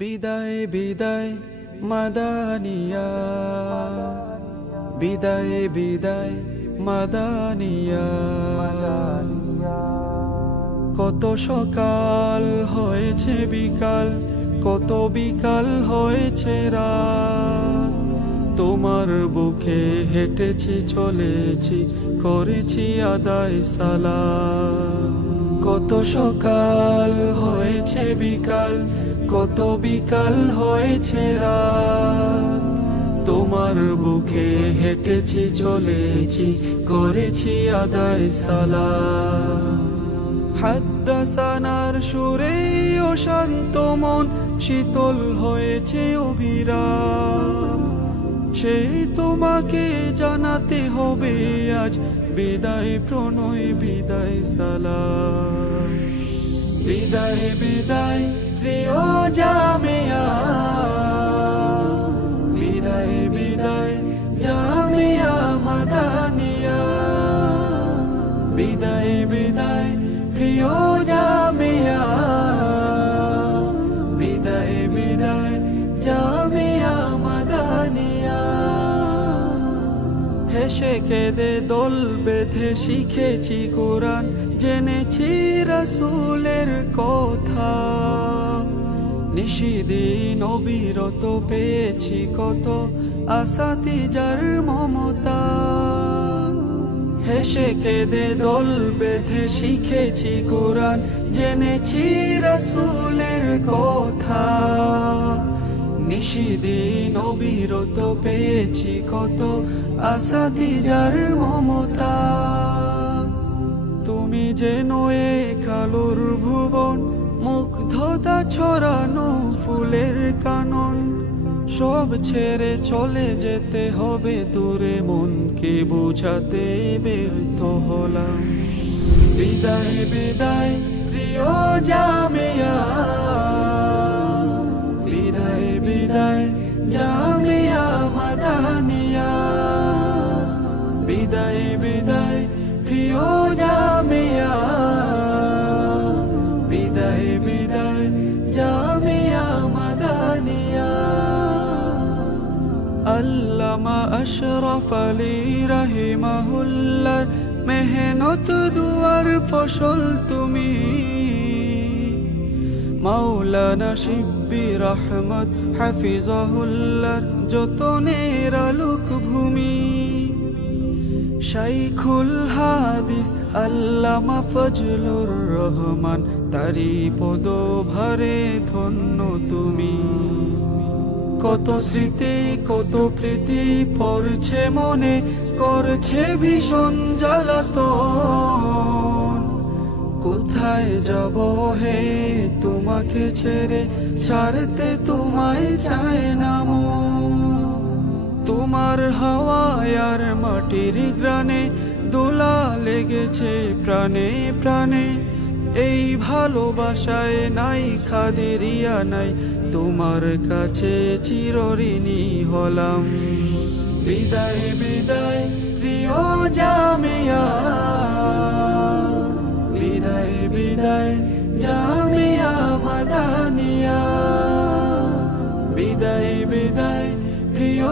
বিদায় বিদায় মাদানিয়া, বিদায় বিদায় মাদানিয়া। কত সকাল হয়েছে বিকাল, কত বিকাল হয়েছে রাত, তোমার বুকে হেঁটেছি চলেছি করেছি আদায় সালাম। কত সকাল হয়েছে বিকাল, কত বিকাল হয়েছে রাত, তোমার বুকে হেঁটেছি চলেছি করেছি আদায় সালাম। হাদ্দাসানার সুরে ও শান্ত মন শীতল হয়েছে অবিরাম, সেই তোমাকে জানাতে হবে আজ বিদায় প্রণয় বিদায় সালাম। বিদায় বিদায় প্রিয় জামিয়া, বিদায় বিদায় জামিয়া মাদানিয়া, বিদায় বিদায় প্রিয় জামিয়া, বিদায় বিদায় জামিয়া মাদানিয়া। হেসে কেঁদে দোল বেঁধে শিখেছি কোরআন, জেনেছি রাসূলের কথা, নিশিদিন অবিরত পেয়েছি কত আসাতিজার মমতা। হেসে কেঁদে দোল বেঁধে শিখেছি কোরআন, জেনেছি রাসূলের কথা, নিশিদিন অবিরত পেয়েছি কত আসাতিজার মমতা। তুমি যেন এক আলোর ভুবন, মুগ্ধতা ছড়ানো ফুলের কানন, সব ছেড়ে চলে যেতে হবে দূরে, মনকে বোঝাতে ব্যর্থ হলাম। বিদায় বিদায় প্রিয় জামিয়া, বিদায় বিদায় জামিয়া মাদানিয়া, বিদায় বিদায় প্রিয় জামিয়া, বিদায় বিদায় জামিয়া মাদানিয়া। আল্লামা আশরাফ আলী রাহিমাহুল্লাহ মেহনত দুয়ার ফসল তুমি, মাওলানা শিব্বির আহমদ হাফিজাহুল্লাহ যতনের আলোক ভূমি, শাইখুল হাদিস আল্লামা ফজলুর রহমান তারি পদভারে ধন্য তুমি। কত স্মৃতি কত প্রীতি পড়ছে মনে, করছে ভীষণ জ্বালাতন, কোথায় যাব হে তোমাকে ছেড়ে, ছাড়তে তোমায় চায় না মন। তোমার হাওয়ায় আর মাটির গ্রানে দোলা লেগেছে প্রাণে প্রাণে, এই ভালোবাসায় নাই খাদেরিয়া নাই, তোমার কাছে চিরঋণী হলাম। বিদায় বিদায় প্রিয় জামিয়া, বিদায় বিদায় জামিয়া মাদানিয়া, বিদায় বিদায় প্রিয়